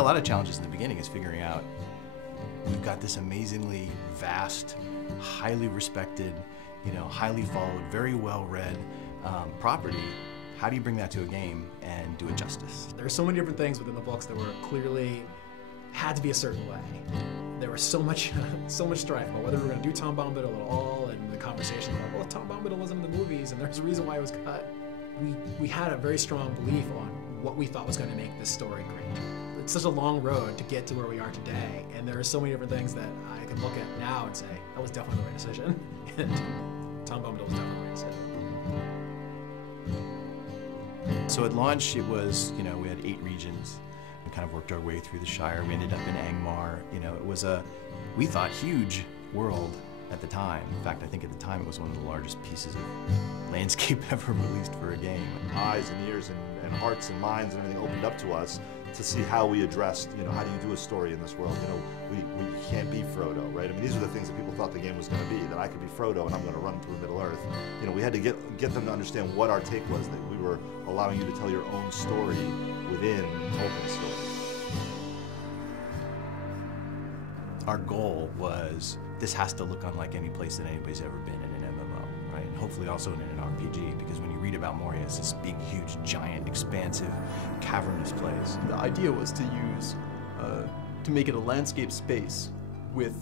a lot of challenges in the beginning is figuring out, we've got this amazingly vast, highly respected, highly followed, very well-read property. How do you bring that to a game and do it justice? There are so many different things within the books that were clearly had to be a certain way. There was so much strife about whether we were going to do Tom Bombadil at all, and the conversation about, well, Tom Bombadil wasn't in the movies, and there's a reason why it was cut. We had a very strong belief on what we thought was going to make this story great. It's such a long road to get to where we are today, and there are so many different things that I can look at now and say, that was definitely the right decision, and Tom Bombadil was definitely the right decision. So at launch, it was, we had 8 regions. We kind of worked our way through the Shire. We ended up in Angmar. It was a, we thought, huge world at the time. In fact, I think at the time it was one of the largest pieces of landscape ever released for a game. Eyes and ears and hearts and minds and everything opened up to us to see how we addressed, how do you do a story in this world? We can't be Frodo, right? I mean, these are the things that people thought the game was going to be, that I could be Frodo and I'm going to run through Middle-earth. We had to get them to understand what our take was, that we were allowing you to tell your own story within Tolkien's story. Our goal was, this has to look unlike any place that anybody's ever been in an MMO, right? And hopefully also in an RPG, because when you read about Moria, it's this big, huge, giant, expansive, cavernous place. The idea was to use, to make it a landscape space with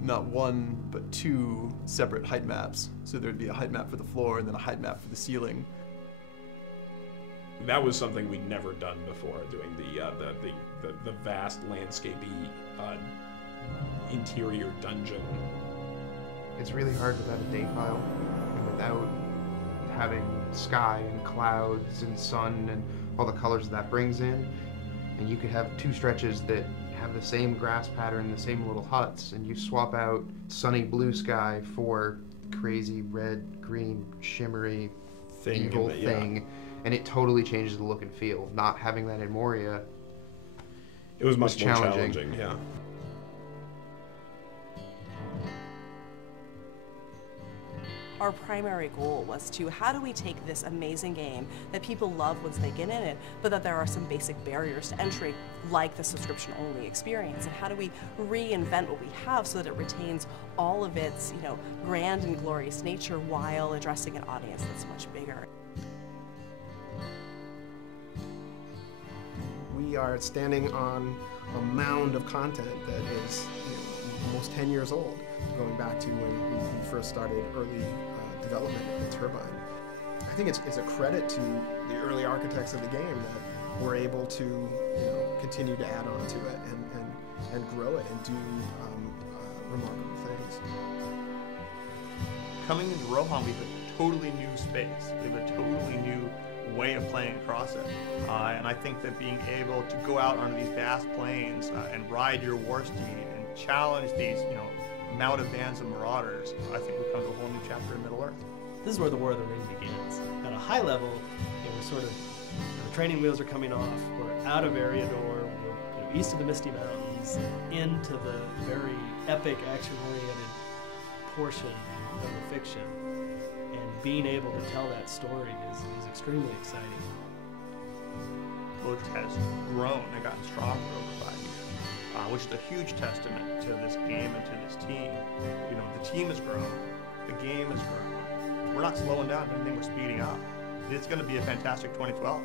not one, but 2 separate height maps. So there'd be a height map for the floor and then a height map for the ceiling. That was something we'd never done before, doing the vast landscapey interior dungeon. It's really hard without a day file and without having sky and clouds and sun and all the colors that brings in. And you could have 2 stretches that have the same grass pattern, the same little huts, and you swap out sunny blue sky for crazy red, green, shimmery, evil thing, and it totally changes the look and feel. Not having that in Moria, it was much more challenging. Yeah. Our primary goal was to, how do we take this amazing game that people love once they get in it, but that there are some basic barriers to entry, like the subscription-only experience, and how do we reinvent what we have so that it retains all of its, grand and glorious nature while addressing an audience that's much bigger. We are standing on a mound of content that is almost 10 years old, going back to when we first started early development of the Turbine. I think it's a credit to the early architects of the game that we're able to continue to add on to it and grow it and do remarkable things. Coming into Rohan, we have a totally new space. We have a totally new way of playing across it. And I think that being able to go out onto these vast plains and ride your war steed and challenge these, mounted bands of marauders, I think we come to a whole new chapter in Middle-earth. This is where the War of the Ring begins. At a high level, we're sort of, the training wheels are coming off, we're out of Eriador, we're east of the Misty Mountains, into the very epic, action-oriented portion of the fiction. And being able to tell that story is extremely exciting. Book has grown and gotten stronger over 5 years. Which is a huge testament to this game and to this team. The team has grown, the game has grown. We're not slowing down anything, we're speeding up. It's going to be a fantastic 2012.